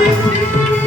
Vale.